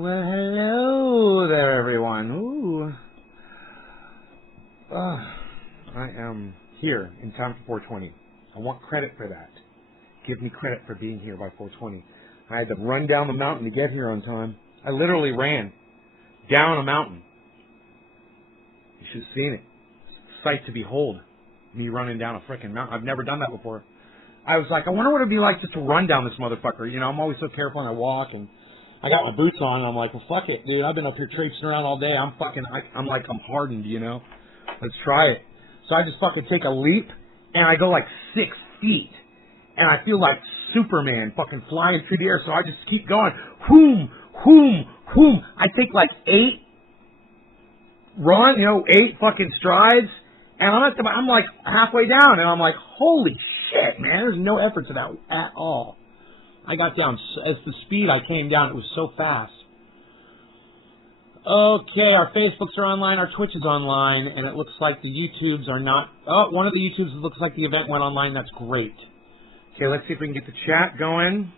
Well, hello there, everyone. Ooh. I am here in time for 420. I want credit for that. Give me credit for being here by 420. I had to run down the mountain to get here on time. I literally ran down a mountain. You should have seen it. Sight to behold. Me running down a freaking mountain. I've never done that before. I was like, I wonder what it'd be like just to run down this motherfucker. You know, I'm always so careful when I walk, and I got my boots on, and I'm like, well, fuck it, dude. I've been up here traipsing around all day. I'm hardened, you know. Let's try it. So I just fucking take a leap, and I go like 6 feet, and I feel like Superman fucking flying through the air. So I just keep going, whoom, whoom, whoom. I take like 8 fucking strides, and I'm like halfway down, and I'm like, holy shit, man. There's no effort to that at all. I got down, as the speed I came down, it was so fast. Okay, our Facebooks are online, our Twitch is online, and it looks like the YouTubes are not. Oh, one of the YouTubes, it looks like the event went online. That's great. Okay, let's see if we can get the chat going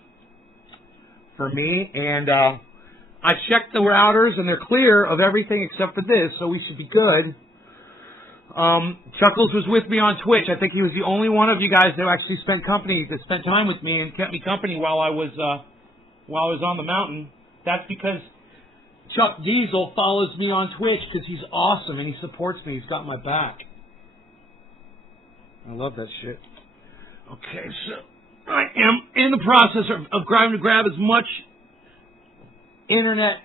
for me. And I checked the routers, and they're clear of everything except for this, so we should be good. Chuckles was with me on Twitch. I think he was the only one of you guys that actually spent time with me and kept me company while I was on the mountain. That's because Chuck Diesel follows me on Twitch because he's awesome and he supports me. He's got my back. I love that shit. Okay, so I am in the process of trying to grab as much internet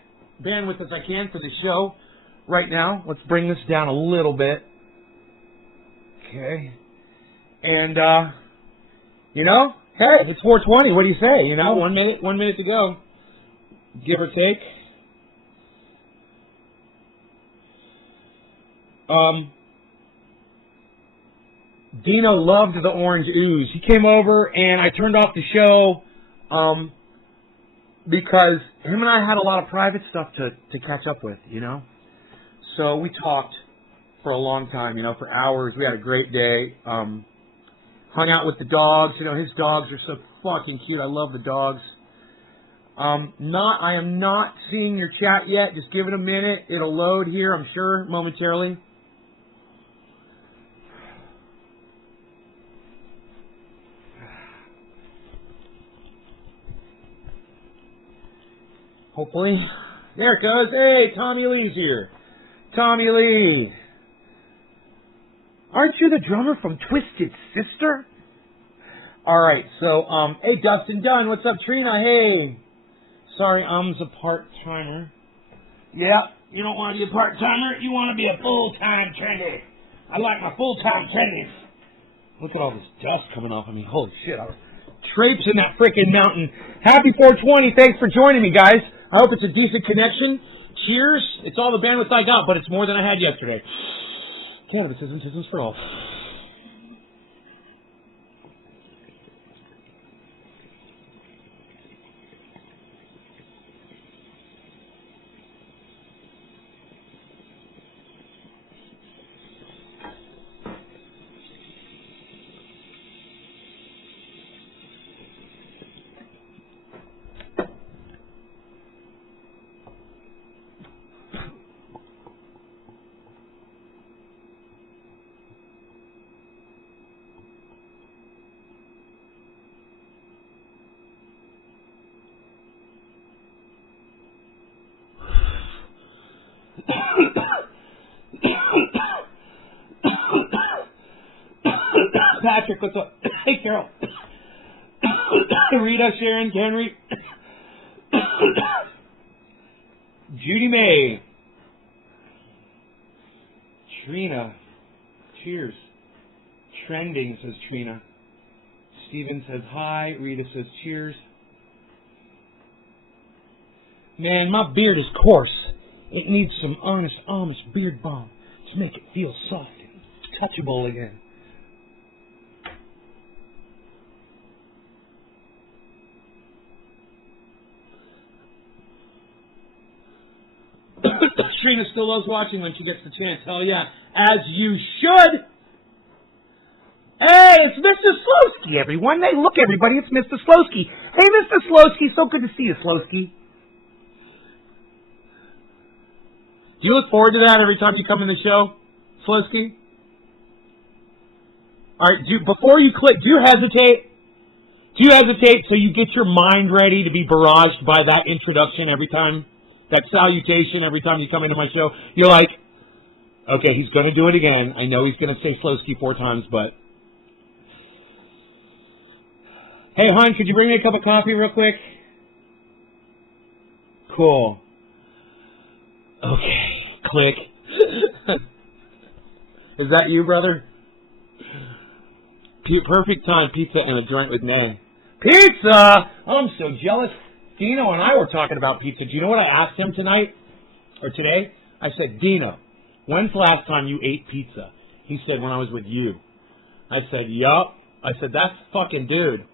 bandwidth as I can for the show right now. Let's bring this down a little bit. Okay. And, you know, hey, it's 420. What do you say? You know, 1 minute to go. Give or take. Dino loved the orange ooze. He came over and I turned off the show because him and I had a lot of private stuff to catch up with, you know. So we talked for a long time, you know, for hours. We had a great day. Hung out with the dogs. You know, his dogs are so fucking cute. I love the dogs. I am not seeing your chat yet. Just give it a minute. It'll load here, I'm sure, momentarily. Hopefully. There it goes. Hey, Tommy Lee's here. Tommy Lee. Aren't you the drummer from Twisted Sister? Alright, so, hey, Dustin Dunn. What's up, Trina? Hey. Sorry, a part-timer. Yeah, you don't want to be a part-timer. You want to be a full-time trendy. I like my full-time trendies. Look at all this dust coming off of me. Holy shit. I was traipsing that freaking mountain. Happy 420. Thanks for joining me, guys. I hope it's a decent connection. Cheers. It's all the bandwidth I got, but it's more than I had yesterday. Cannabis isn't for all. Patrick, what's up? Hey, Carol. Rita, Sharon, Henry. Judy May. Trina. Cheers. Trending, says Trina. Steven says hi. Rita says cheers. Man, my beard is coarse. It needs some honest Amish beard balm to make it feel soft and touchable again. Trina still loves watching when she gets the chance. Hell yeah. As you should. Hey, it's Mr. Slowski, everyone. Hey, look, everybody. It's Mr. Slowski. Hey, Mr. Slowski. So good to see you, Slowski. You look forward to that every time you come in the show, Slowski? All right, before you click, do you hesitate? Do you hesitate so you get your mind ready to be barraged by that introduction every time, that salutation every time you come into my show? You're like, okay, he's going to do it again. I know he's going to say Slowski 4 times, but... Hey, hon, could you bring me a cup of coffee real quick? Cool. Okay, click. Is that you, brother? Perfect time, pizza and a joint with Nay. Pizza! Oh, I'm so jealous. Dino and I were talking about pizza. Do you know what I asked him tonight? Or today? I said, Dino, when's the last time you ate pizza? He said, when I was with you. I said, yup. I said, that's fucking dude.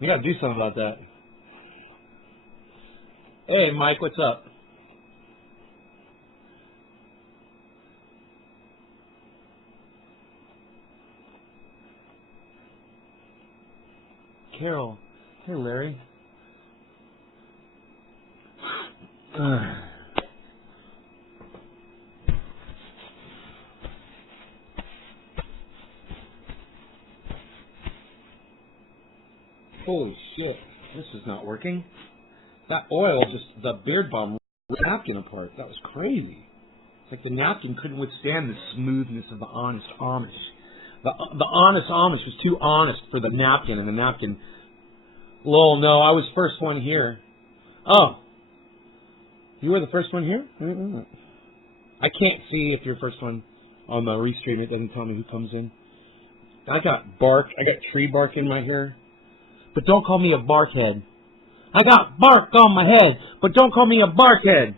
You gotta do something about that. Hey, Mike, what's up? Carol. Hey, Larry. Holy shit. This is not working. That oil just, the beard balm ripped the napkin apart. That was crazy. It's like the napkin couldn't withstand the smoothness of the honest Amish. The honest Amish was too honest for the napkin, and the napkin... Lol, no, I was first one here. Oh. You were the first one here? I can't see if you're first one on the restream. It doesn't tell me who comes in. I got bark. I got tree bark in my hair. But don't call me a barkhead. I got bark on my head, but don't call me a barkhead.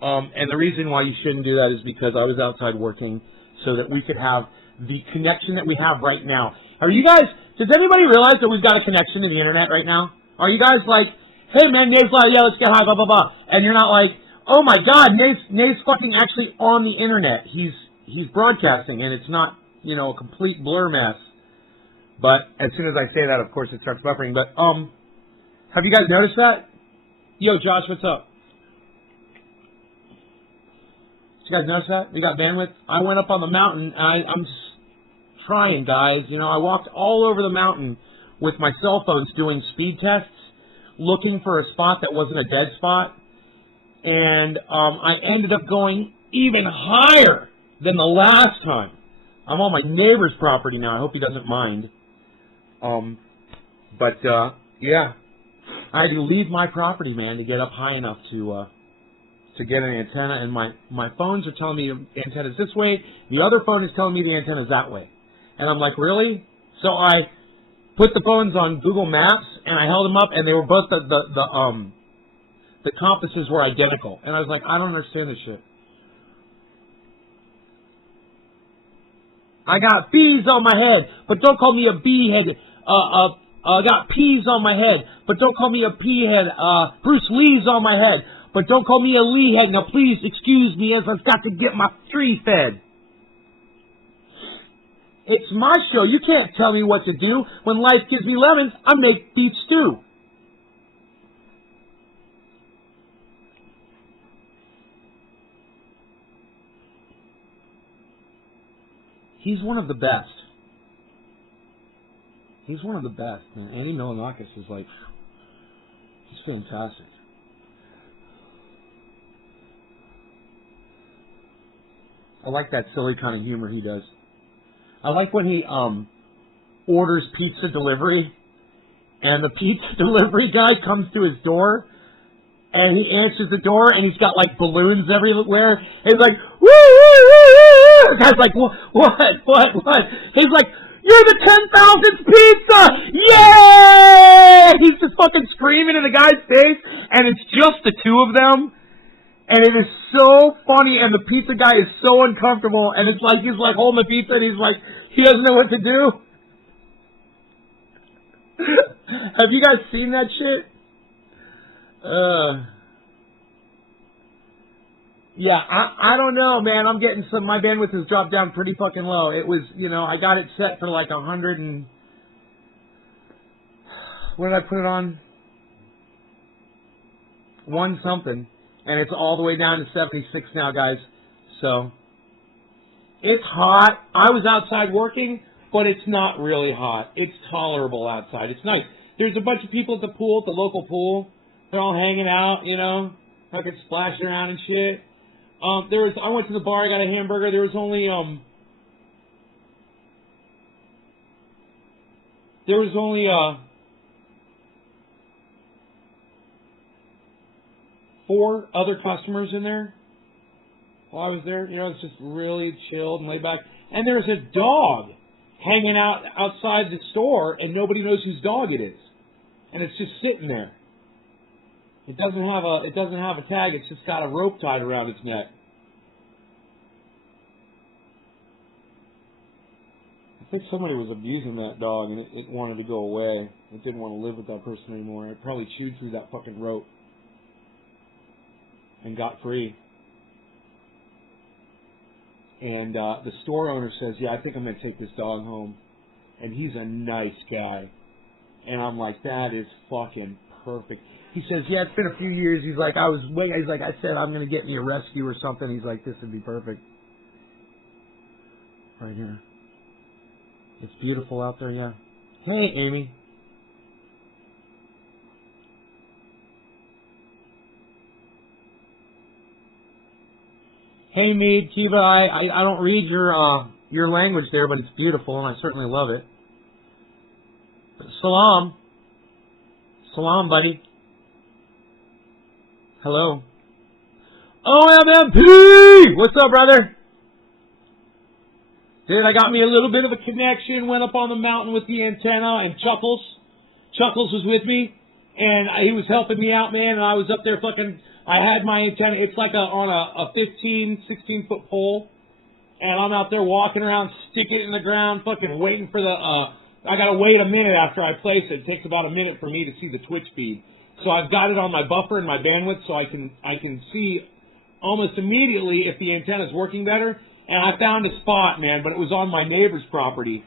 And the reason why you shouldn't do that is because I was outside working so that we could have the connection that we have right now. Are you guys, does anybody realize that we've got a connection to the internet right now? Are you guys like, hey man, Nate's like, yeah, let's get high, blah, blah, blah. And you're not like, oh my God, Nate's fucking actually on the internet. He's broadcasting, and it's not, you know, a complete blur mess. But as soon as I say that, of course, it starts buffering. But have you guys noticed that? Yo, Josh, what's up? Did you guys notice that? We got bandwidth. I went up on the mountain, and I'm trying, guys. You know, I walked all over the mountain with my cell phones doing speed tests, looking for a spot that wasn't a dead spot. And I ended up going even higher than the last time. I'm on my neighbor's property now. I hope he doesn't mind. Yeah, I had to leave my property, man, to get up high enough to get an antenna. And my phones are telling me the antenna's this way. The other phone is telling me the antenna's that way. And I'm like, really? So I put the phones on Google Maps and I held them up, and they were both the compasses were identical. And I was like, I don't understand this shit. I got bees on my head, but don't call me a bee head. I got peas on my head, but don't call me a pea head. Bruce Lee's on my head, but don't call me a Lee head. Now please excuse me as I've got to get my tree fed. It's my show. You can't tell me what to do. When life gives me lemons, I make beef stew. He's one of the best. He's one of the best, man. Andy Milonakis is like, he's fantastic. I like that silly kind of humor he does. I like when he orders pizza delivery, and the pizza delivery guy comes to his door, and he answers the door, and he's got like balloons everywhere. And he's like, woo, woo, woo, woo. The guy's like, what? He's like, you're the 10,000th pizza! Yay! He's just fucking screaming in the guy's face, and it's just the two of them. And it is so funny, and the pizza guy is so uncomfortable, and it's like he's like holding the pizza, and he's like, he doesn't know what to do. Have you guys seen that shit? Yeah, I don't know, man. I'm getting my bandwidth has dropped down pretty fucking low. It was, you know, I got it set for like 100 and... What did I put it on? 1 something. And it's all the way down to 76 now, guys. So, it's hot. I was outside working, but it's not really hot. It's tolerable outside. It's nice. There's a bunch of people at the pool, at the local pool. They're all hanging out, you know, fucking splashing around and shit. I went to the bar, I got a hamburger. There was only 4 other customers in there while I was there. You know, it's just really chilled and laid back. And there's a dog hanging out outside the store, and nobody knows whose dog it is. And it's just sitting there. It doesn't have a tag. It's just got a rope tied around its neck. I think somebody was abusing that dog, and it wanted to go away. It didn't want to live with that person anymore. It probably chewed through that fucking rope and got free. And the store owner says, yeah, I think I'm going to take this dog home. And he's a nice guy. And I'm like, that is fucking perfect. He says, yeah, it's been a few years. He's like, I said I'm going to get me a rescue or something. He's like, this would be perfect. Right here. It's beautiful out there, yeah. Hey, Amy. Hey, Mead, Kiva, I don't read your language there, but it's beautiful, and I certainly love it. Salam. Salam, buddy. Hello. OMMP! What's up, brother? Dude, I got me a little bit of a connection, went up on the mountain with the antenna, and Chuckles was with me, and he was helping me out, man, and I was up there fucking, I had my antenna, it's like on a 15, 16-foot pole, and I'm out there walking around, sticking it in the ground, fucking waiting for I gotta wait a minute after I place it. It takes about a minute for me to see the Twitch feed. So I've got it on my buffer and my bandwidth, so I can see almost immediately if the antenna's working better. And I found a spot, man, but it was on my neighbor's property.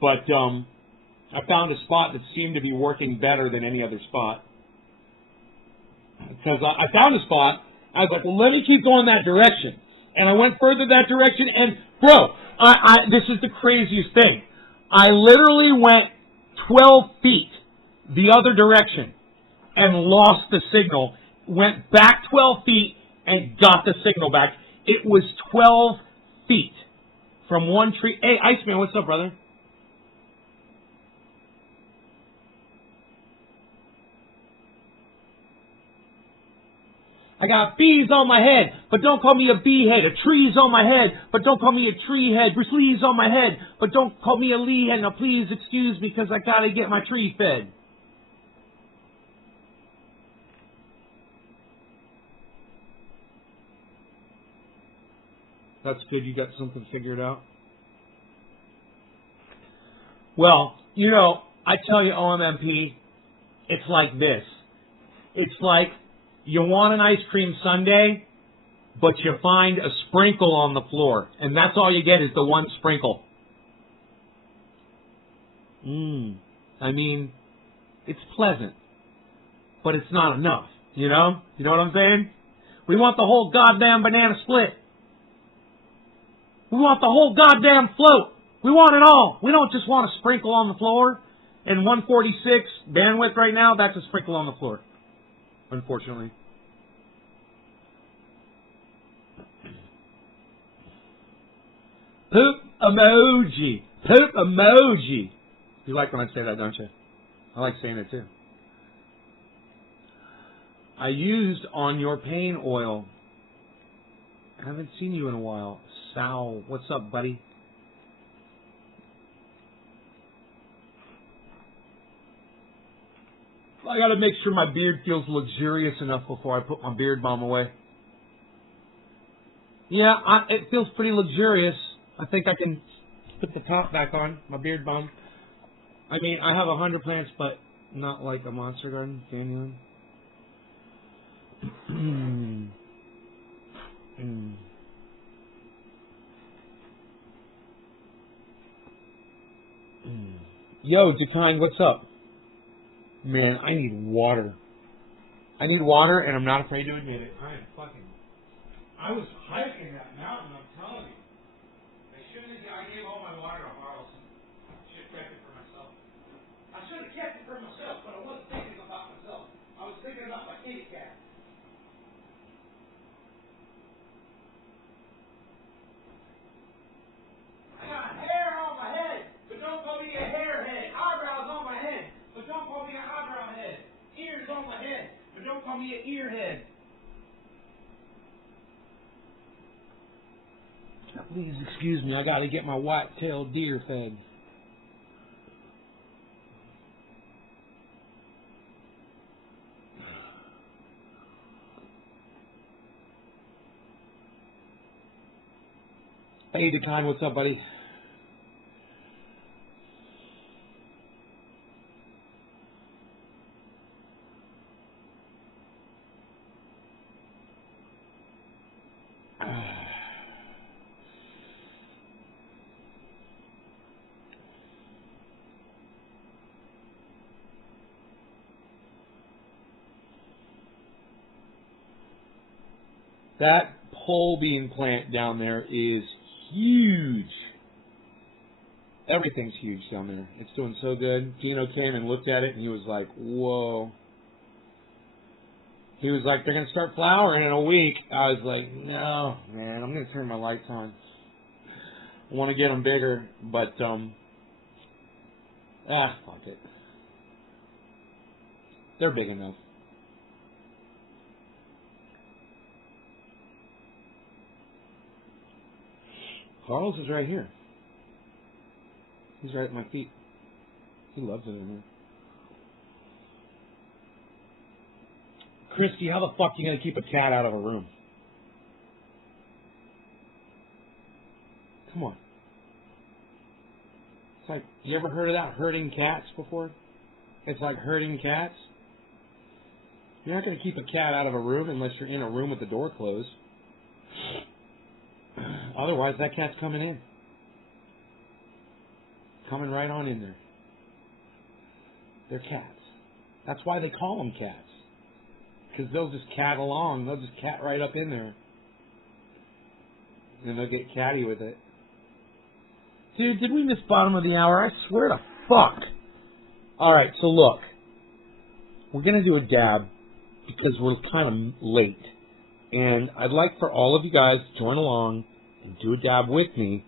But I found a spot that seemed to be working better than any other spot. Because I found a spot, I was like, well, let me keep going that direction. And I went further that direction, and bro, this is the craziest thing. I literally went 12 feet the other direction and lost the signal. Went back 12 feet and got the signal back. It was 12 feet from one tree. Hey, Iceman, what's up, brother? I got bees on my head, but don't call me a bee head. A tree's on my head, but don't call me a tree head. Leaves on my head, but don't call me a lee head. Now please excuse me, because I gotta get my tree fed. That's good. You got something figured out. Well, you know, I tell you, OMMP, it's like this. It's like you want an ice cream sundae, but you find a sprinkle on the floor, and that's all you get is the one sprinkle. I mean, it's pleasant, but it's not enough, you know? You know what I'm saying? We want the whole goddamn banana split. We want the whole goddamn float. We want it all. We don't just want a sprinkle on the floor. And 146 bandwidth right now, that's a sprinkle on the floor, unfortunately. Poop emoji. Poop emoji. You like when I say that, don't you? I like saying it too. I used on your pain oil. I haven't seen you in a while. Sal, what's up, buddy? I gotta make sure my beard feels luxurious enough before I put my beard balm away. Yeah, it feels pretty luxurious. I think I can put the top back on, my beard balm. I mean, I have 100 plants, but not like a monster garden. Can you? Yo, Dekine, what's up? Man, I need water. I need water, and I'm not afraid to admit it. I was hiking that mountain, I'm telling you. I gave all my water to Harlson. I should have kept it for myself. I should have kept it for myself, but I wasn't thinking about myself. I was thinking about my kitty cat. I got hair on my head, but don't call me a hair head. Eyebrows on my head, but don't call me an eyebrow head. Ears on my head, but don't call me an ear head. Please excuse me, I gotta get my white-tailed deer fed. Hey, Decon, what's up, buddy? That pole bean plant down there is huge. Everything's huge down there. It's doing so good. Gino came and looked at it, and he was like, whoa. He was like, they're going to start flowering in a week. I was like, no, man, I'm going to turn my lights on. I want to get them bigger, but, fuck it. They're big enough. Carlos is right here. He's right at my feet. He loves it in here. Christy, how the fuck are you going to keep a cat out of a room? Come on. It's like, you ever heard of that herding cats before? It's like herding cats. You're not going to keep a cat out of a room unless you're in a room with the door closed. Otherwise, that cat's coming in. Coming right on in there. They're cats. That's why they call them cats. Because they'll just cat along. They'll just cat right up in there. And they'll get catty with it. Dude, did we miss bottom of the hour? I swear to fuck. Alright, so look. We're going to do a dab because we're kind of late. And I'd like for all of you guys to join along and do a dab with me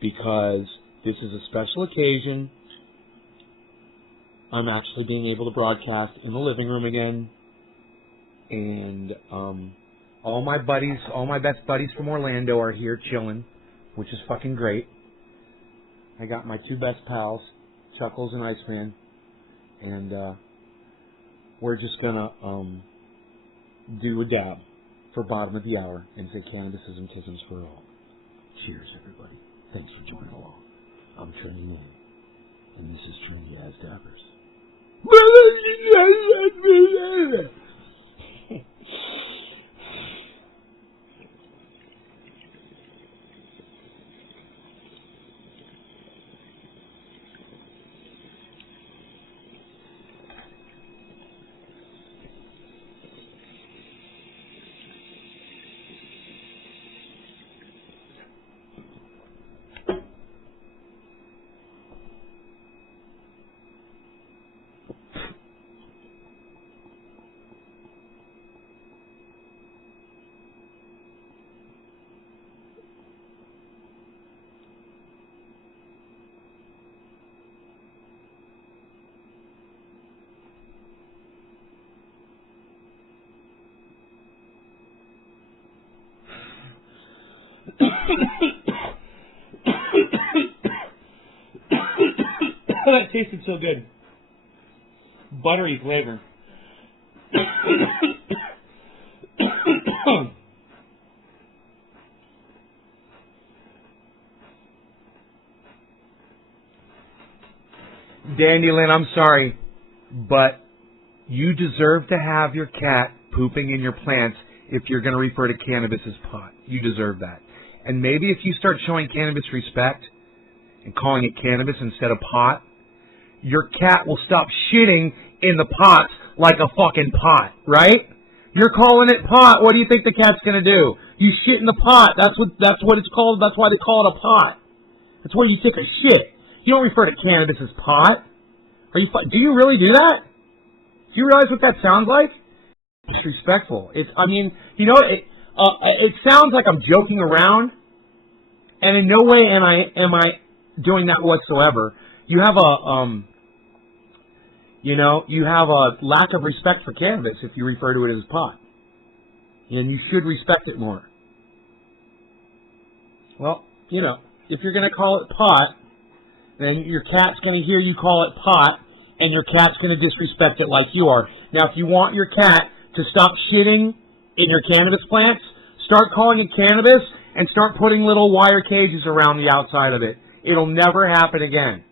because this is a special occasion. I'm actually being able to broadcast in the living room again. And all my buddies, all my best buddies from Orlando are here chilling, which is fucking great. I got my two best pals, Chuckles and Iceman. And we're just going to do a dab for bottom of the hour and say cannabism kisms for all. Cheers, everybody. Thanks for joining along. I'm turning in, and this is Trinity as Dabbers. That tasted so good. Buttery flavor. Dandelion, I'm sorry, but you deserve to have your cat pooping in your plants if you're going to refer to cannabis as pot. You deserve that. And maybe if you start showing cannabis respect and calling it cannabis instead of pot, your cat will stop shitting in the pots like a fucking pot, right? You're calling it pot. What do you think the cat's gonna do? You shit in the pot. That's what it's called. That's why they call it a pot. That's where you take a shit. You don't refer to cannabis as pot. Do you really do that? Do you realize what that sounds like? Disrespectful. It sounds like I'm joking around, and in no way am I doing that whatsoever. You have a lack of respect for cannabis if you refer to it as pot, and you should respect it more. Well, if you're going to call it pot, then your cat's going to hear you call it pot, and your cat's going to disrespect it like you are. Now, if you want your cat to stop shitting in your cannabis plants, start calling it cannabis and start putting little wire cages around the outside of it. It'll never happen again.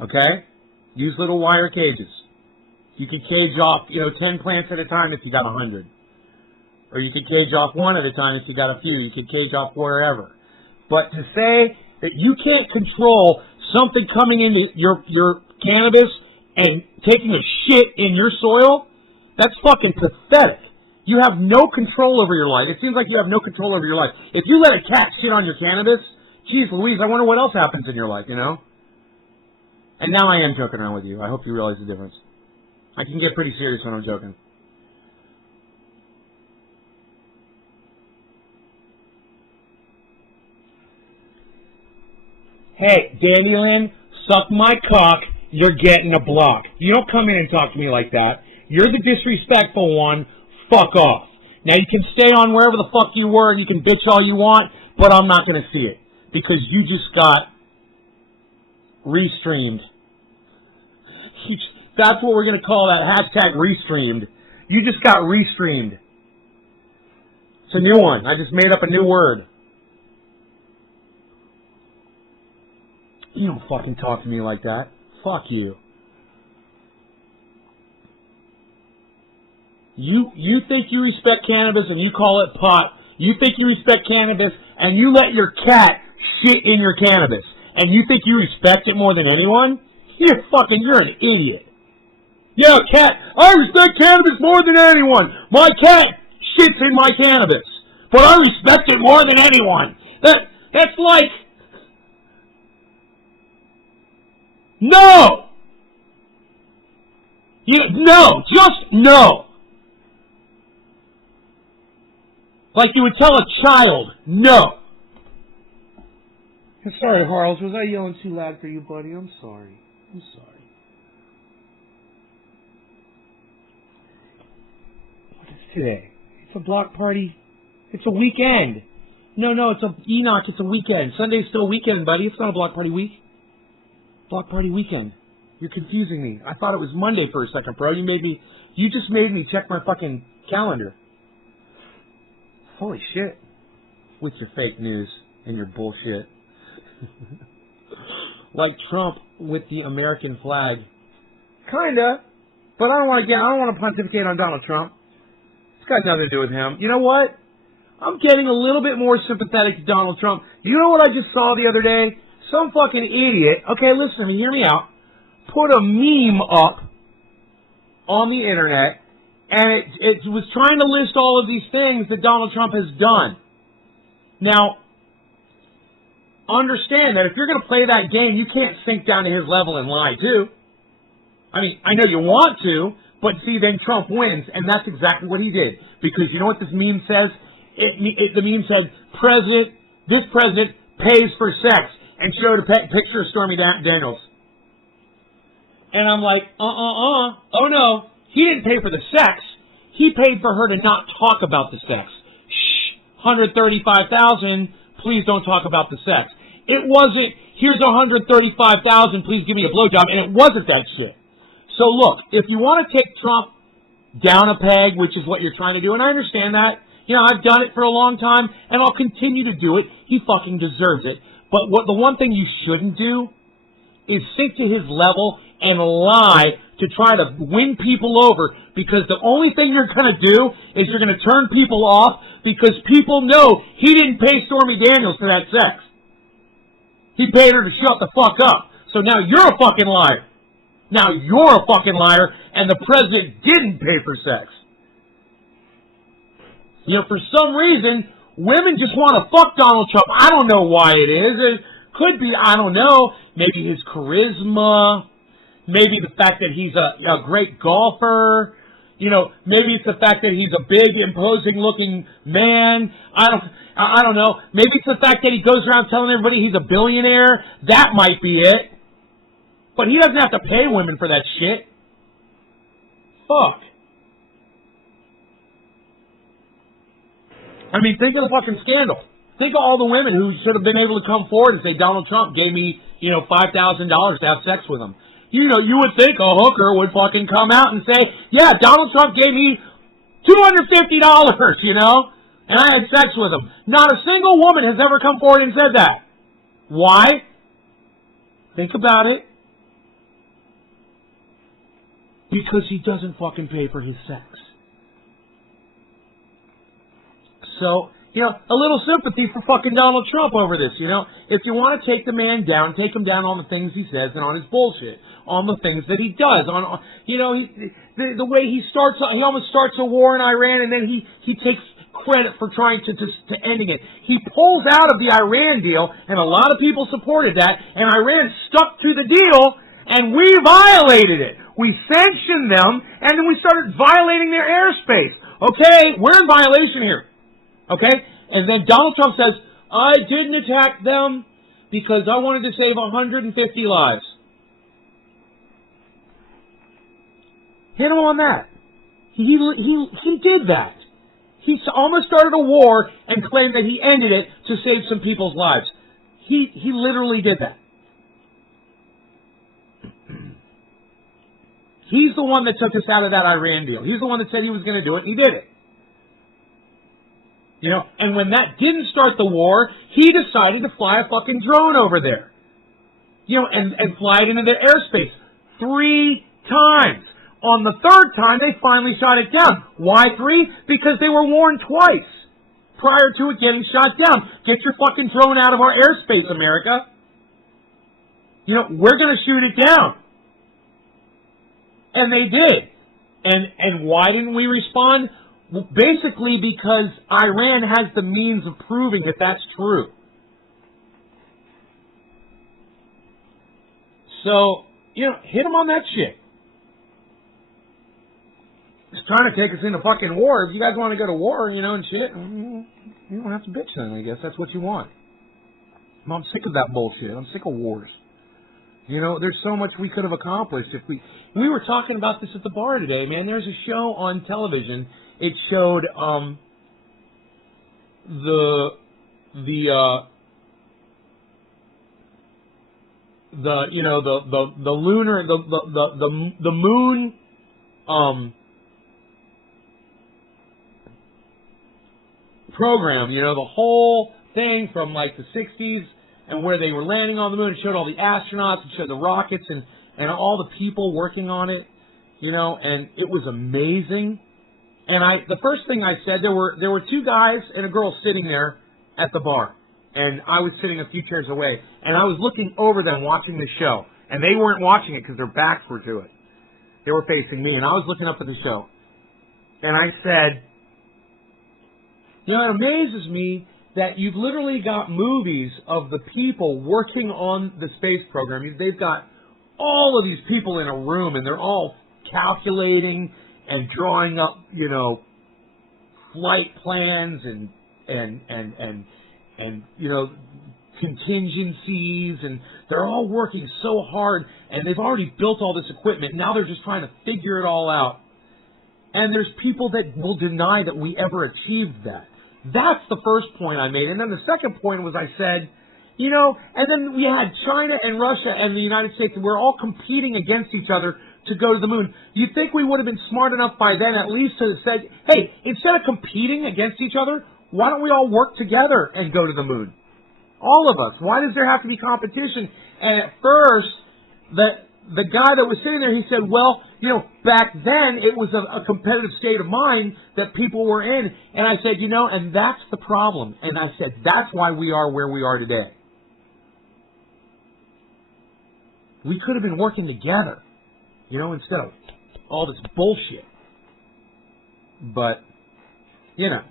Okay? Use little wire cages. You can cage off, 10 plants at a time if you got 100. Or you could cage off one at a time if you got a few. You could cage off wherever. But to say that you can't control something coming into your cannabis and taking a shit in your soil, that's fucking pathetic. You have no control over your life. It seems like you have no control over your life. If you let a cat shit on your cannabis, geez Louise, I wonder what else happens in your life, And now I am joking around with you. I hope you realize the difference. I can get pretty serious when I'm joking. Hey, Dandelion, suck my cock, you're getting a block. You don't come in and talk to me like that. You're the disrespectful one. Fuck off. Now, you can stay on wherever the fuck you were and you can bitch all you want, but I'm not going to see it. Because you just got restreamed. That's what we're going to call that, hashtag restreamed. You just got restreamed. It's a new one. I just made up a new word. You don't fucking talk to me like that. Fuck you. You think you respect cannabis and you call it pot. You think you respect cannabis and you let your cat shit in your cannabis. And you think you respect it more than anyone? You're an idiot. Yeah, cat, I respect cannabis more than anyone. My cat shits in my cannabis. But I respect it more than anyone. That's like... No! No! Just no! Like you would tell a child, no! I'm sorry, Harles. Was I yelling too loud for you, buddy? I'm sorry. I'm sorry. What is today? It's a block party. It's a weekend. No, it's Enoch. It's a weekend. Sunday's still a weekend, buddy. It's not a block party week. Block party weekend. You're confusing me. I thought it was Monday for a second, bro. You just made me check my fucking calendar. Holy shit. With your fake news and your bullshit. Like Trump with the American flag. Kinda. But I don't want to pontificate on Donald Trump. It's got nothing to do with him. You know what? I'm getting a little bit more sympathetic to Donald Trump. You know what I just saw the other day? Some fucking idiot, okay, listen to me, hear me out, put a meme up on the internet, and it was trying to list all of these things that Donald Trump has done. Now, understand that if you're going to play that game, you can't sink down to his level and lie, too. I mean, I know you want to, but see, then Trump wins, and that's exactly what he did. Because you know what this meme says? The meme said, this president pays for sex. And showed a picture of Stormy Daniels. And I'm like, oh no, he didn't pay for the sex. He paid for her to not talk about the sex. Shh, $135,000, please don't talk about the sex. It wasn't, here's $135,000, please give me a blowjob, and it wasn't that shit. So look, if you want to take Trump down a peg, which is what you're trying to do, and I understand that, I've done it for a long time, and I'll continue to do it, he fucking deserves it. But the one thing you shouldn't do is sink to his level and lie to try to win people over, because the only thing you're going to do is you're going to turn people off because people know he didn't pay Stormy Daniels for that sex. He paid her to shut the fuck up. So now you're a fucking liar. Now you're a fucking liar, and the president didn't pay for sex. You know, for some reason, women just want to fuck Donald Trump. I don't know why it is. It could be, I don't know, maybe his charisma, maybe the fact that he's a great golfer. You know, maybe it's the fact that he's a big, imposing-looking man. I don't know. Maybe it's the fact that he goes around telling everybody he's a billionaire. That might be it. But he doesn't have to pay women for that shit. Fuck. I mean, think of the fucking scandal. Think of all the women who should have been able to come forward and say, Donald Trump gave me, $5,000 to have sex with him. You know, you would think a hooker would fucking come out and say, yeah, Donald Trump gave me $250, and I had sex with him. Not a single woman has ever come forward and said that. Why? Think about it. Because he doesn't fucking pay for his sex. So, a little sympathy for fucking Donald Trump over this, If you want to take the man down, take him down on the things he says and on his bullshit, on the things that he does, the way he almost starts a war in Iran and then he takes credit for trying to ending it. He pulls out of the Iran deal, and a lot of people supported that, and Iran stuck to the deal, and we violated it. We sanctioned them, and then we started violating their airspace. Okay, we're in violation here. Okay? And then Donald Trump says, I didn't attack them because I wanted to save 150 lives. Hit him on that. He did that. He almost started a war and claimed that he ended it to save some people's lives. He literally did that. He's the one that took us out of that Iran deal. He's the one that said he was going to do it, and he did it. And when that didn't start the war, he decided to fly a fucking drone over there. And fly it into their airspace 3 times. On the 3rd time, they finally shot it down. Why 3? Because they were warned twice prior to it getting shot down. Get your fucking drone out of our airspace, America. We're going to shoot it down. And they did. And why didn't we respond? Well, basically because Iran has the means of proving that that's true. So, hit them on that shit. He's trying to take us into fucking war. If you guys want to go to war, and shit, you don't have to bitch then, I guess. That's what you want. I'm sick of that bullshit. I'm sick of wars. There's so much we could have accomplished if we were talking about this at the bar today, man. There's a show on television. It showed the lunar the moon program, the whole thing from like the 60s and where they were landing on the moon. It showed all the astronauts, it showed the rockets and all the people working on it, and it was amazing. And the first thing I said, there were 2 guys and a girl sitting there at the bar, and I was sitting a few chairs away, and I was looking over them watching the show, and they weren't watching it because their backs were to it. They were facing me, and I was looking up at the show, and I said, it amazes me that you've literally got movies of the people working on the space program. They've got all of these people in a room, and they're all calculating and drawing up, flight plans and contingencies, and they're all working so hard, and they've already built all this equipment. Now they're just trying to figure it all out. And there's people that will deny that we ever achieved that. That's the first point I made. And then the second point was I said, and then we had China and Russia and the United States, and we're all competing against each other to go to the moon. You'd think we would have been smart enough by then at least to have said, hey, instead of competing against each other, why don't we all work together and go to the moon? All of us. Why does there have to be competition? And at first, the guy that was sitting there, he said, well, back then it was a competitive state of mind that people were in. And I said, and that's the problem. And I said, that's why we are where we are today. We could have been working together. You know, instead of all this bullshit. But, you know.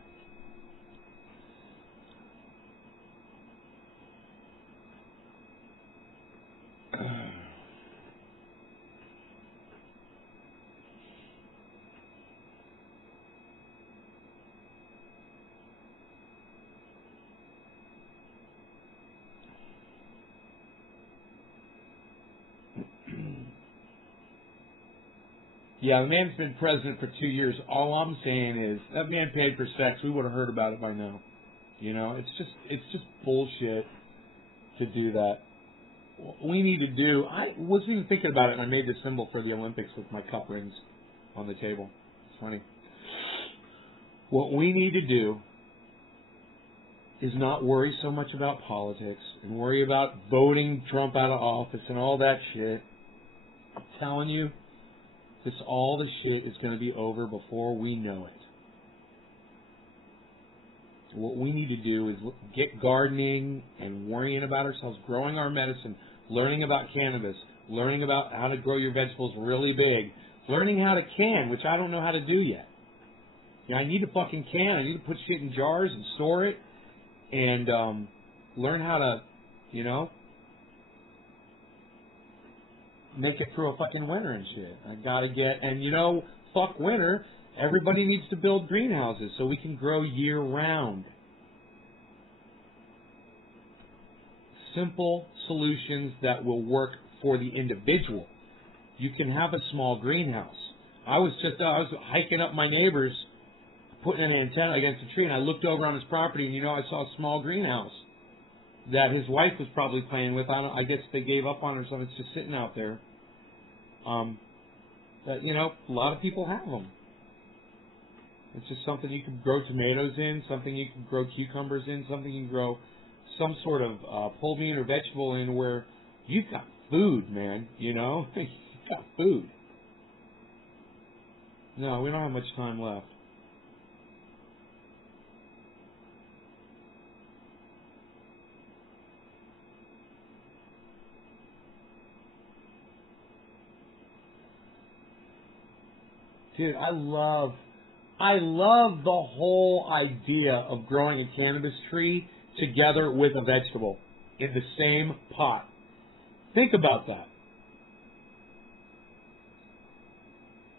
Yeah, the man's been president for 2 years. All I'm saying is that man paid for sex. We would have heard about it by now. You know, it's just bullshit to do that. What we need to do, I wasn't even thinking about it, and I made the symbol for the Olympics with my cup rings on the table. It's funny. What we need to do is not worry so much about politics and worry about voting Trump out of office and all that shit. I'm telling you, all the shit is going to be over before we know it. What we need to do is get gardening and worrying about ourselves, growing our medicine, learning about cannabis, learning about how to grow your vegetables really big, learning how to can, which I don't know how to do yet. You know, I need to fucking can. I need to put shit in jars and store it and learn how to, you know, make it through a fucking winter and shit. I gotta get, and you know, fuck winter. Everybody needs to build greenhouses so we can grow year round. Simple solutions that will work for the individual. You can have a small greenhouse. I was hiking up my neighbor's, putting an antenna against a tree, and I looked over on his property, and you know, I saw a small greenhouse that his wife was probably playing with. I guess they gave up on it or something. It's just sitting out there. That, you know, a lot of people have them. It's just something you can grow tomatoes in, something you can grow cucumbers in, something you can grow some sort of pole bean or vegetable in where you've got food, man, you know? You've got food. No, we don't have much time left. Dude, I love the whole idea of growing a cannabis tree together with a vegetable in the same pot. Think about that.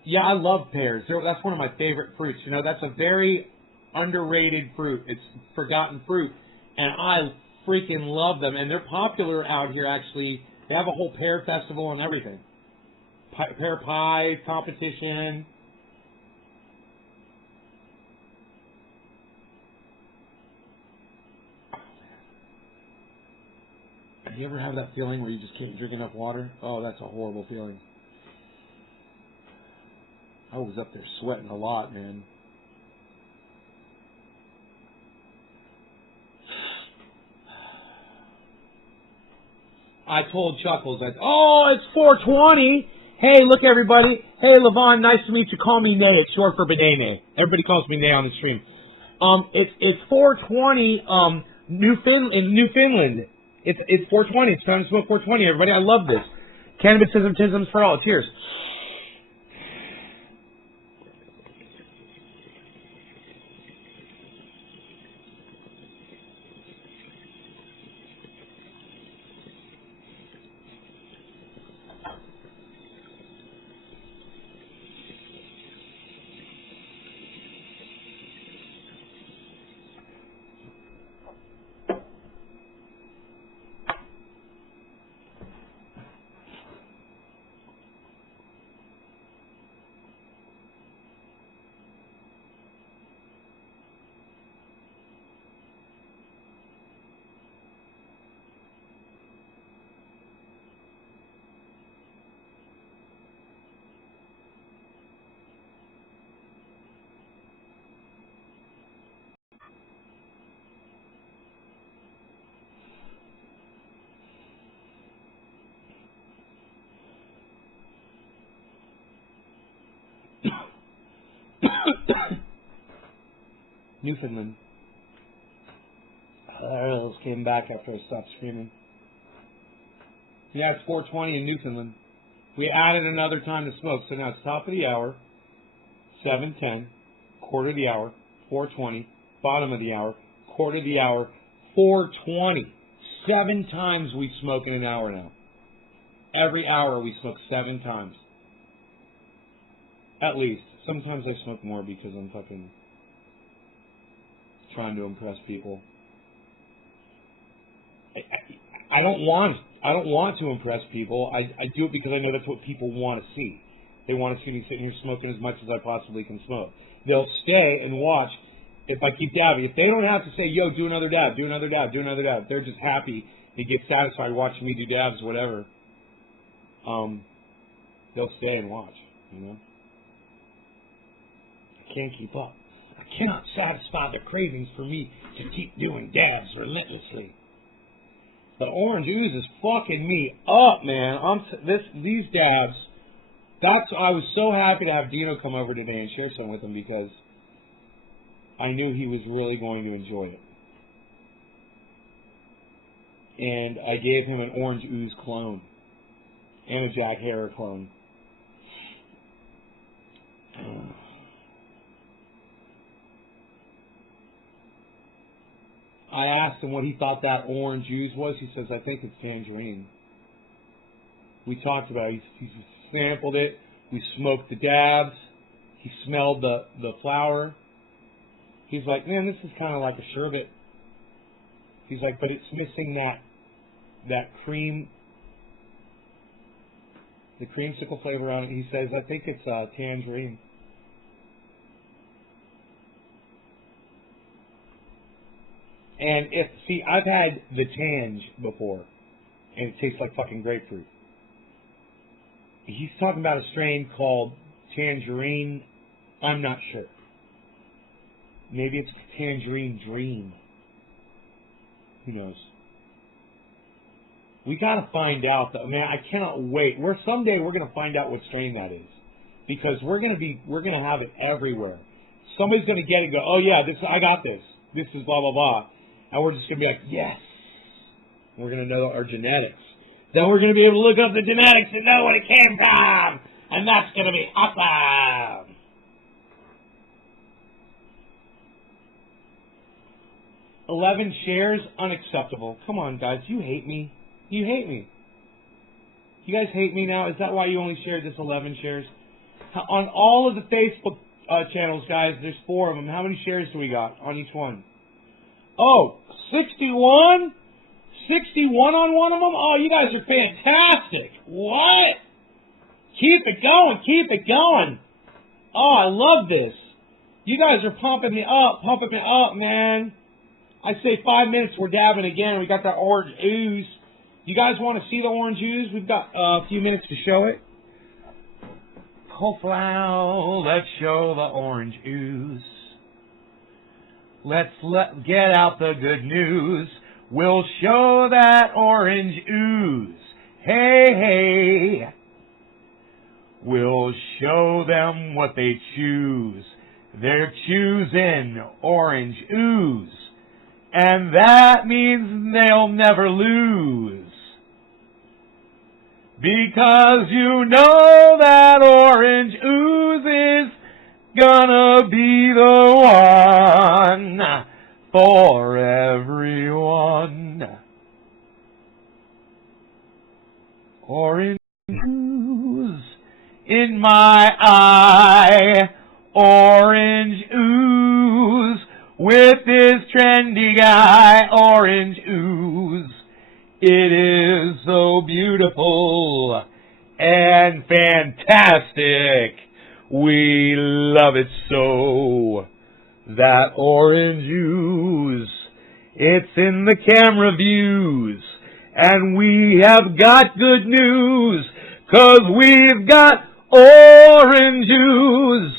Yeah, I love pears. That's one of my favorite fruits. You know, that's a very underrated fruit. It's forgotten fruit. And I freaking love them. And they're popular out here, actually. They have a whole pear festival and everything. Pear pie competition. You ever have that feeling where you just can't drink enough water? Oh, that's a horrible feeling. I was up there sweating a lot, man. I told Chuckles, it's 420. Hey, look, everybody. Hey, Levon, nice to meet you. Call me Nay. It's short for Benene. Everybody calls me Nay on the stream. It's 420 in Newfoundland. It's 420. It's time to smoke 420, everybody. I love this. Cannabisism for all. Cheers. Newfoundland. I just came back after I stopped screaming. Yeah, it's 420 in Newfoundland. We added another time to smoke. So now it's top of the hour, 7:10, quarter of the hour, 4:20, bottom of the hour, quarter of the hour, 4:20. 7 times we smoke in an hour now. Every hour we smoke 7 times. At least. Sometimes I smoke more because I'm fucking trying to impress people. I don't want to impress people. I do it because I know that's what people want to see. They want to see me sitting here smoking as much as I possibly can smoke. They'll stay and watch if I keep dabbing. If they don't have to say, yo, do another dab, do another dab, do another dab, they're just happy. They get satisfied watching me do dabs, whatever. They'll stay and watch, you know? I can't keep up. I cannot satisfy the cravings for me to keep doing dabs relentlessly. The orange ooze is fucking me up, man. These dabs. I was so happy to have Dino come over today and share some with him because I knew he was really going to enjoy it. And I gave him an orange ooze clone and a Jack Herer clone. I asked him what he thought that orange ooze was. He says, I think it's tangerine. We talked about it. He sampled it. We smoked the dabs. He smelled the flower. He's like, man, this is kind of like a sherbet. He's like, but it's missing that cream, the creamsicle flavor on it. He says, I think it's tangerine. And I've had the Tange before, and it tastes like fucking grapefruit. He's talking about a strain called Tangerine. I'm not sure. Maybe it's Tangerine Dream. Who knows? We gotta find out, though. Man, I cannot wait. Someday we're gonna find out what strain that is, because we're gonna have it everywhere. Somebody's gonna get it and go, oh yeah, I got this. This is blah blah blah. And we're just going to be like, yes. We're going to know our genetics. Then we're going to be able to look up the genetics and know what it came from. And that's going to be awesome. $11 shares, unacceptable. Come on, guys. You hate me. You hate me. You guys hate me now? Is that why you only shared this 11 shares? On all of the Facebook channels, guys, there's 4 of them. How many shares do we got on each one? Oh, 61? 61 on one of them? Oh, you guys are fantastic. What? Keep it going. Keep it going. Oh, I love this. You guys are pumping me up, man. I say 5 minutes, we're dabbing again. We got that orange ooze. You guys want to see the orange ooze? We've got a few minutes to show it. Hopefully, let's show the orange ooze. Let's get out the good news. We'll show that orange ooze. Hey, hey. We'll show them what they choose. They're choosing orange ooze. And that means they'll never lose. Because you know that orange ooze is gonna be the one for everyone. Orange ooze in my eye. Orange ooze with this trendy guy. Orange ooze. It is so beautiful and fantastic. We love it so. That orange ooze, it's in the camera views. And we have got good news, 'cause we've got orange ooze.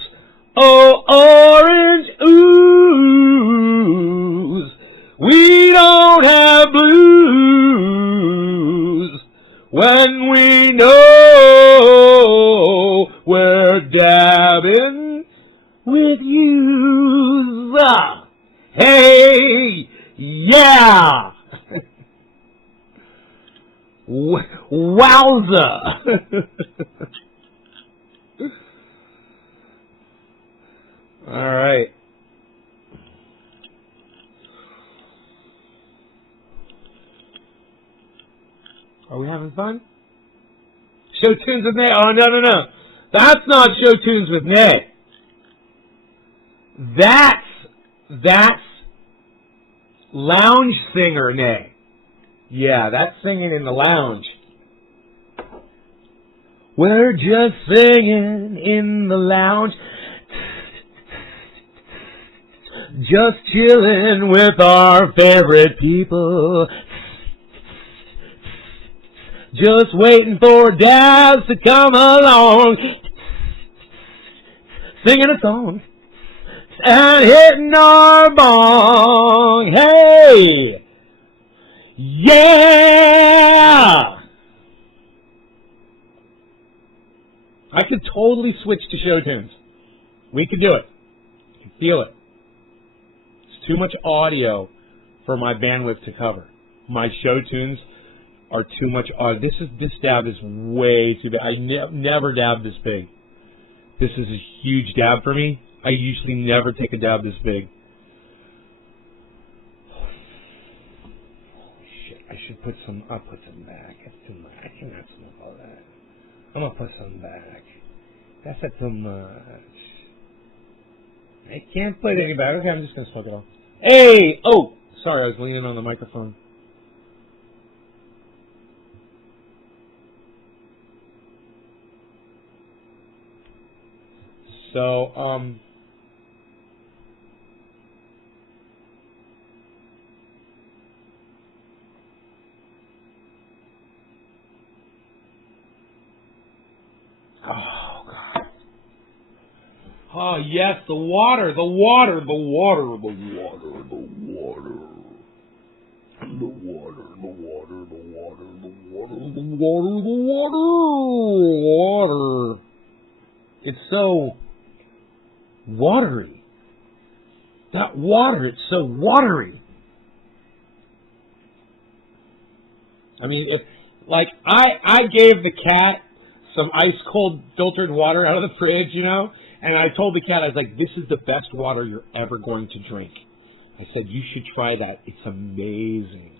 Oh, orange ooze. We don't have blues when we know we're dabbing with yous. Hey, yeah. Wowza! All right. Are we having fun? Show tunes with Nay. Oh, no. That's not show tunes with Nay. That's lounge singer Nay. Yeah, that's singing in the lounge. We're just singing in the lounge. Just chilling with our favorite people. Just waiting for DABS to come along. Singing a song. And hitting our bong. Hey! Yeah! I could totally switch to show tunes. We could do it. I can feel it. It's too much audio for my bandwidth to cover. My show tunes are too much audio. This dab is way too big. I never dab this big. This is a huge dab for me. I usually never take a dab this big. Shit, I should put some. I'll put some back. That's too much. I cannot smoke all that. I'm gonna put some back. That's too much. I can't put any back. Okay, I'm just gonna smoke it all. Hey! Oh! Sorry, I was leaning on the microphone. So, oh, God. Oh, yes, the water. It's so watery. That water, it's so watery. I mean, I gave the cat some ice cold filtered water out of the fridge, and I told the cat, I was like, this is the best water you're ever going to drink. I said, you should try that. It's amazing.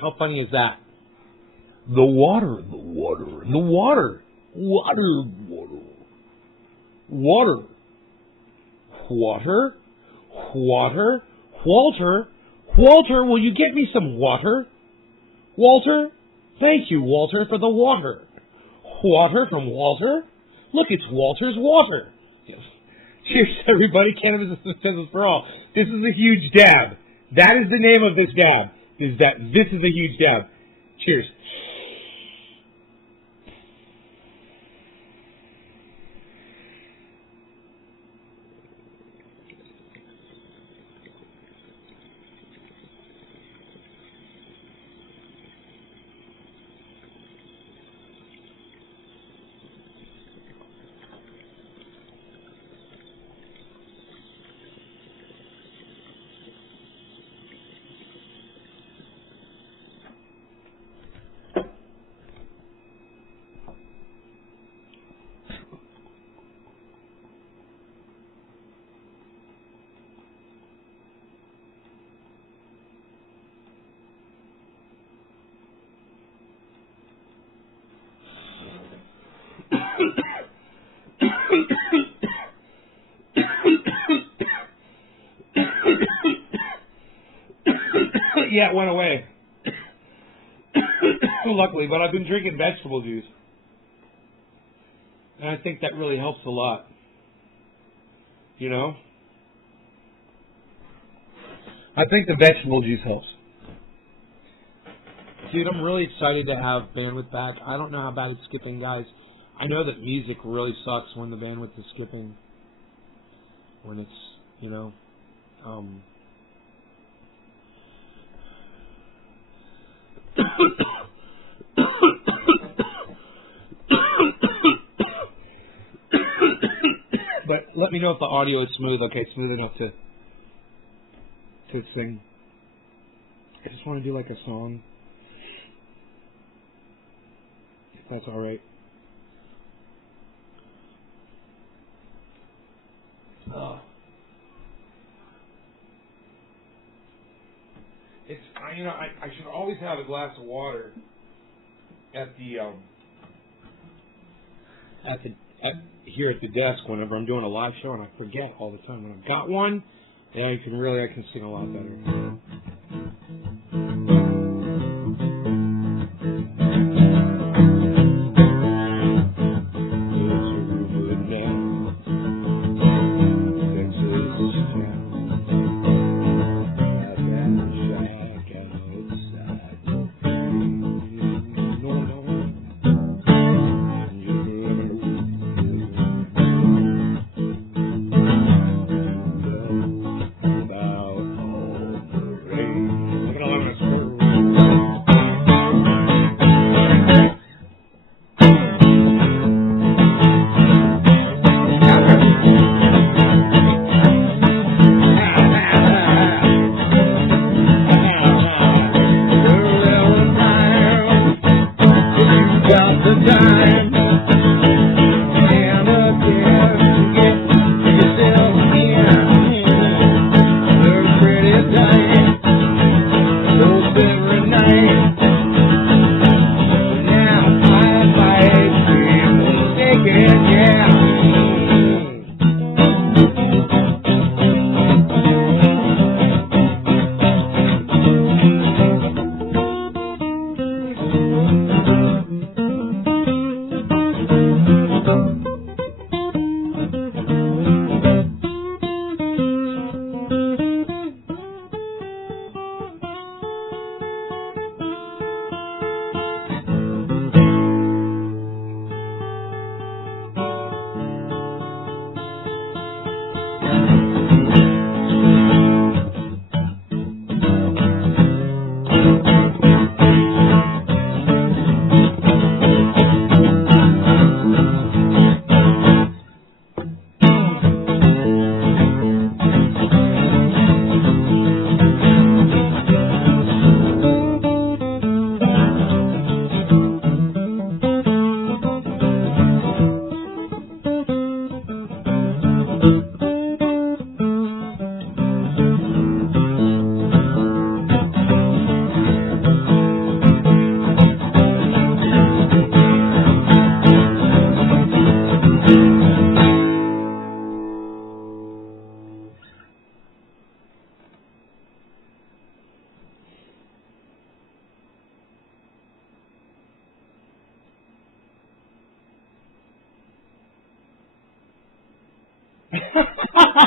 How funny is that? The water. Walter, will you get me some water? Walter? Thank you, Walter, for the water. Water from Walter? Look, it's Walter's water. Yes. Cheers, everybody. Cannabis is for all. This is a huge dab. That is the name of this dab. This is a huge dab. Cheers. Yeah, it went away. Luckily, but I've been drinking vegetable juice. And I think that really helps a lot. I think the vegetable juice helps. Dude, I'm really excited to have bandwidth back. I don't know how bad it's skipping, guys. I know that music really sucks when the bandwidth is skipping. When it's, But let me know if the audio is smooth. Okay, smooth enough to to sing. I just want to do like a song, if that's all right. It's I should always have a glass of water at here at the desk whenever I'm doing a live show, and I forget all the time. When I've got one, then I can sing a lot better.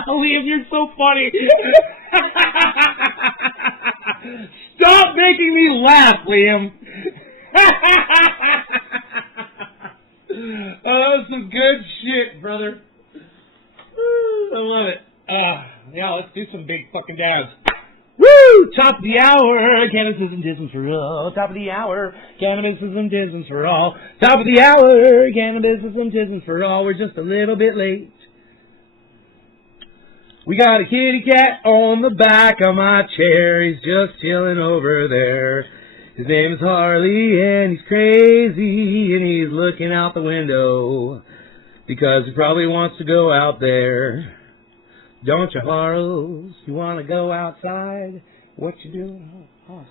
Liam, you're so funny. Stop making me laugh, Liam. Oh, that was some good shit, brother. I love it. Yeah, let's do some big fucking dabs. Woo! Top of the hour, cannabis and disms for all. Top of the hour, cannabis and disms for all. Top of the hour, cannabis and disms for all. We're just a little bit late. We got a kitty cat on the back of my chair. He's just chilling over there. His name is Harley, and he's crazy, and he's looking out the window because he probably wants to go out there. Don't you, Harles? You want to go outside? What you doing? Oh.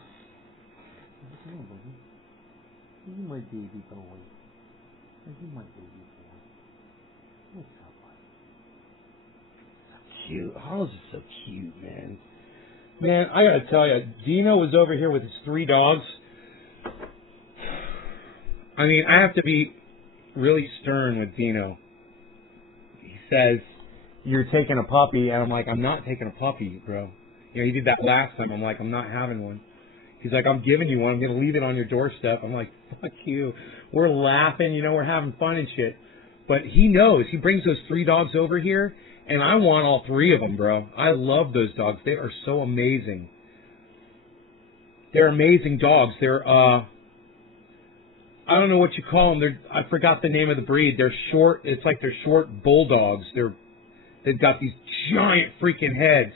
You my baby boy. You my baby boy. What's up, buddy? Cute. Harles is so cute, man. Man, I gotta tell you, Dino was over here with his 3 dogs. I mean, I have to be really stern with Dino. He says, "You're taking a puppy," and I'm like, "I'm not taking a puppy, bro." You know, he did that last time. I'm like, "I'm not having one." He's like, "I'm giving you one. I'm gonna leave it on your doorstep." I'm like, "Fuck you." We're laughing, you know, we're having fun and shit. But he knows. He brings those 3 dogs over here, and I want all 3 of them, bro. I love those dogs. They are so amazing. They're amazing dogs. They're I don't know what you call them. I forgot the name of the breed. They're short. It's like they're short bulldogs. They've got these giant freaking heads.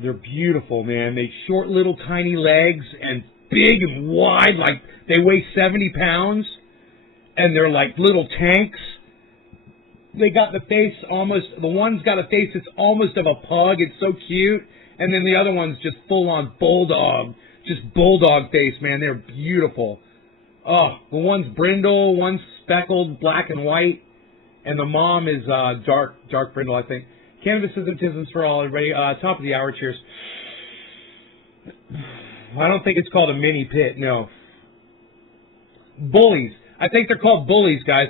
They're beautiful, man. They short little tiny legs and big and wide, like they weigh 70 pounds, and they're like little tanks. They got the face almost, the one's got a face that's almost of a pug. It's so cute. And then the other one's just full on bulldog. Just bulldog face, man. They're beautiful. Oh, the one's brindle, one's speckled, black and white. And the mom is dark brindle, I think. Cannabis isn't tisms for all, everybody. Top of the hour, cheers. I don't think it's called a mini pit, no. Bullies. I think they're called bullies, guys.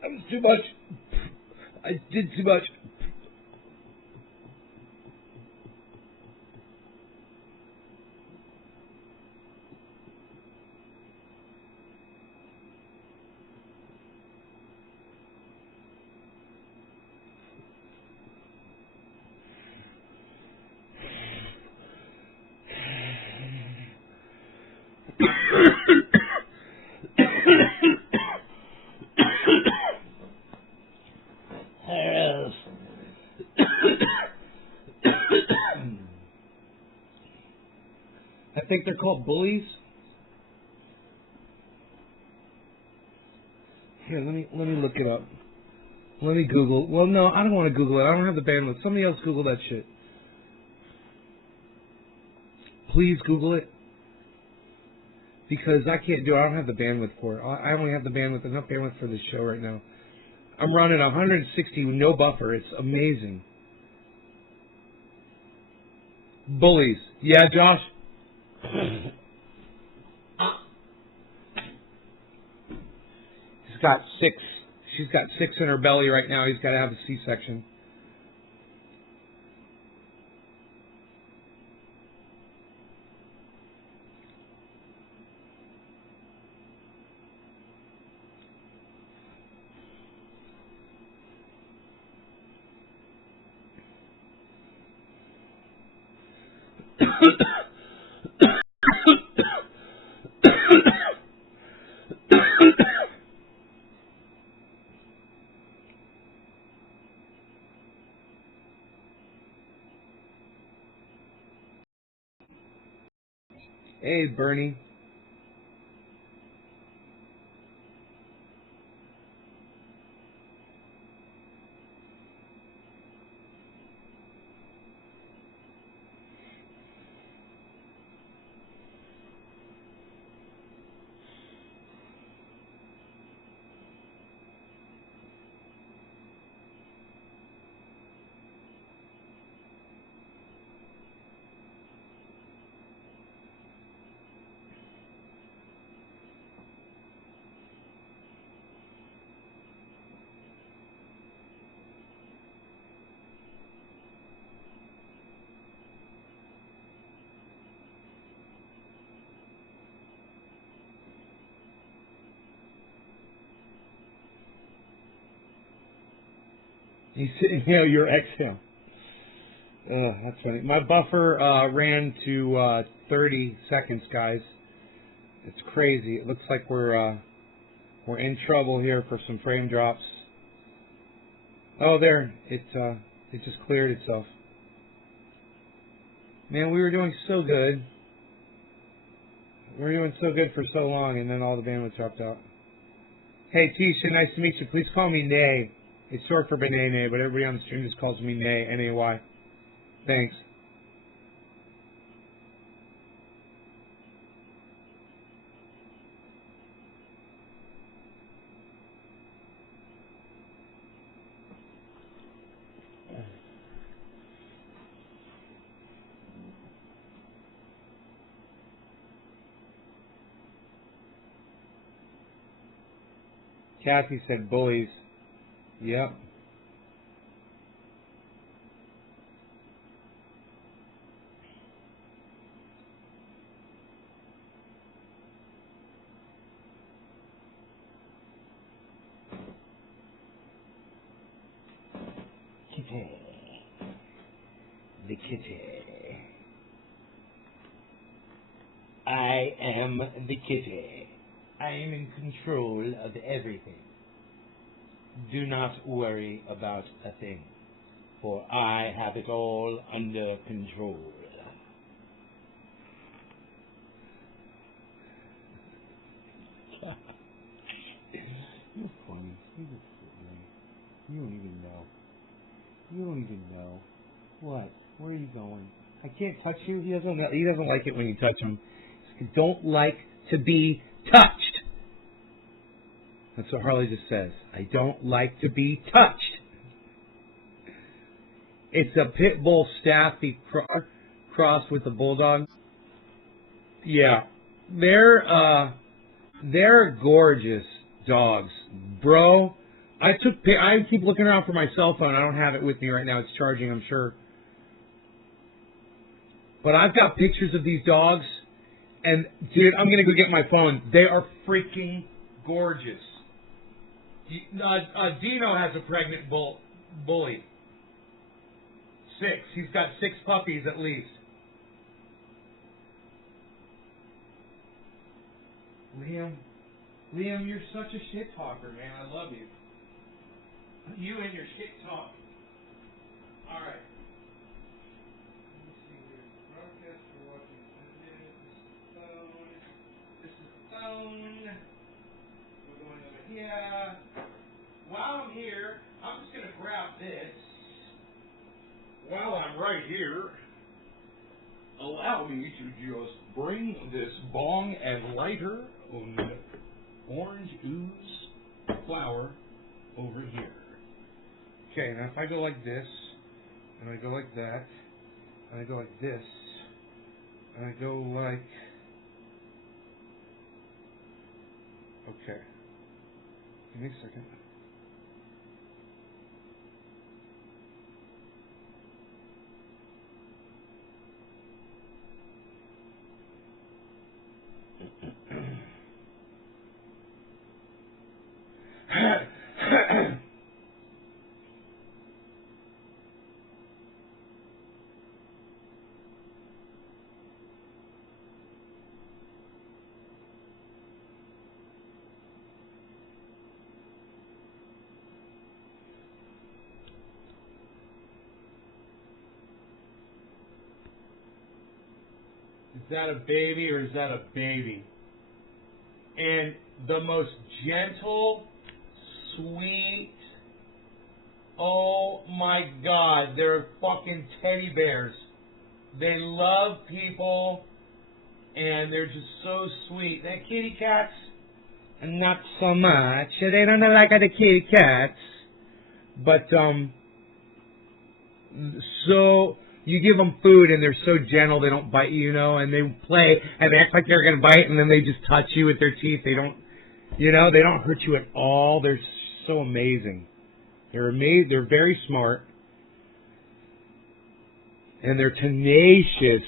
That was too much. I did too much. I think they're called bullies. Here, let me look it up. Let me Google. Well, no, I don't want to Google it. I don't have the bandwidth. Somebody else Google that shit. Please Google it. Because I can't do it. I don't have the bandwidth for it. I only have the bandwidth, enough bandwidth for this show right now. I'm running 160 with no buffer. It's amazing. Bullies. Yeah, Josh? He's got 6. She's got 6 in her belly right now. He's got to have a C-section. Hey, Bernie. He's inhale your exhale. That's funny. My buffer ran to 30 seconds, guys. It's crazy. It looks like we're in trouble here for some frame drops. Oh, there. It just cleared itself. Man, we were doing so good. We were doing so good for so long, and then all the bandwidth dropped out. Hey, Tisha, nice to meet you. Please call me Nay. It's short for Banane, but everybody on the stream just calls me Nay, N-A-Y. Thanks. Kathy said bullies. Yep. kitty. The kitty. I am the kitty. I am in control of everything. Do not worry about a thing, for I have it all under control. You're funny. You're just silly. You don't even know. You don't even know. What? Where are you going? I can't touch you. He doesn't like it when you touch him. He don't like to be touched. That's what Harley just says. I don't like to be touched. It's a pit bull staffy cross with a bulldog. Yeah, they're gorgeous dogs, bro. I keep looking around for my cell phone. I don't have it with me right now. It's charging, I'm sure. But I've got pictures of these dogs, and dude, I'm gonna go get my phone. They are freaking gorgeous. Dino has a pregnant bully. 6. He's got 6 puppies at least. Liam, you're such a shit talker, man. I love you. You and your shit talk. All right. Let me see here. Broadcast for watching. This is the phone. We're going over here. While I'm here, I'm just going to grab this. While I'm right here, allow me to just bring this bong and lighter on orange ooze flower over here. Okay, now if I go like this, and I go like that, and I go like this, and I go like... Okay. Give me a second. Is that a baby or is that a baby? And the most gentle, sweet, oh my God, they're fucking teddy bears. They love people, and they're just so sweet. They're kitty cats, not so much. They don't like the kitty cats, but so you give them food and they're so gentle, they don't bite you, and they play and they act like they're gonna bite, and then they just touch you with their teeth. They don't, they don't hurt you at all. They're so amazing. They're amazing. They're very smart, and they're tenacious.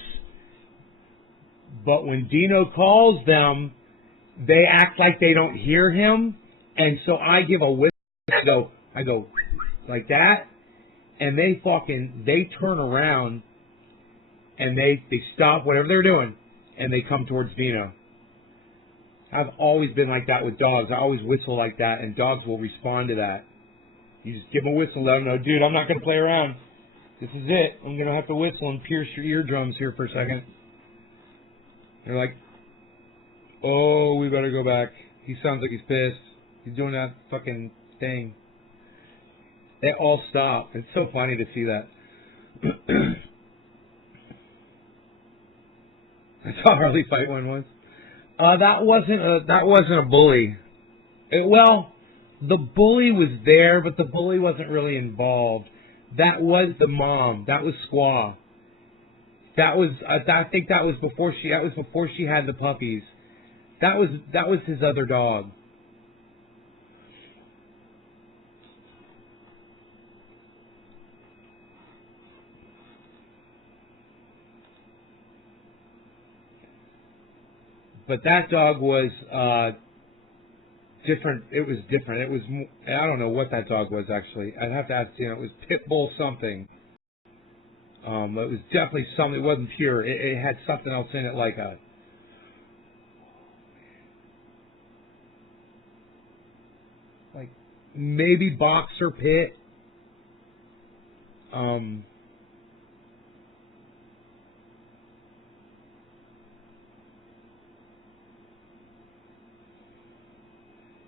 But when Dino calls them, they act like they don't hear him, and so I give a whistle. I go like that, and they turn around, and they stop whatever they're doing, and they come towards Dino. I've always been like that with dogs. I always whistle like that, and dogs will respond to that. You just give them a whistle, let them know, dude, I'm not going to play around. This is it. I'm going to have to whistle and pierce your eardrums here for a second. They're like, oh, we better go back. He sounds like he's pissed. He's doing that fucking thing. They all stop. It's so funny to see that. That's how Harley fight one was. That wasn't a bully. The bully was there, but the bully wasn't really involved. That was the mom. That was Squaw. I think that was before she had the puppies. That was his other dog. But that dog was different. It was different. It was, I don't know what that dog was actually. I'd have to ask, you know, it was pit bull something. It was definitely something. It wasn't pure. It had something else in it, like maybe boxer pit.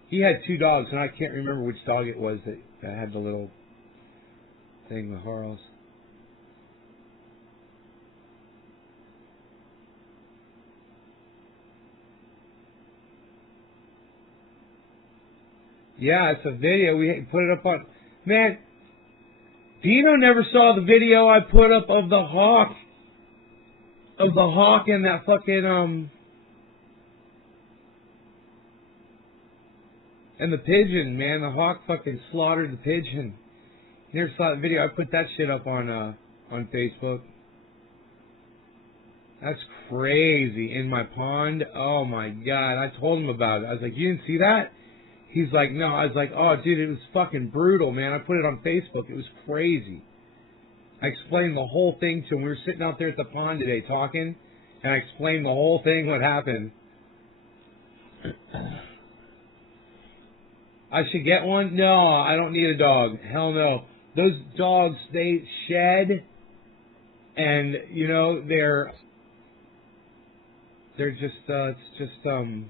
He had two dogs, and I can't remember which dog it was that had the little thing, the Horos. Yeah, it's a video. We put it up on... Man, Dino never saw the video I put up of the hawk. Of the hawk and that fucking, and the pigeon, man. The hawk fucking slaughtered the pigeon. You never saw that video? I put that shit up on Facebook. That's crazy. In my pond? Oh my god. I told him about it. I was like, you didn't see that? He's like, no. I was like, oh dude, it was fucking brutal, man. I put it on Facebook. It was crazy. I explained the whole thing to him. We were sitting out there at the pond today talking, and I explained the whole thing, what happened. I should get one? No, I don't need a dog. Hell no. Those dogs, they shed, and, you know, they're just, it's just,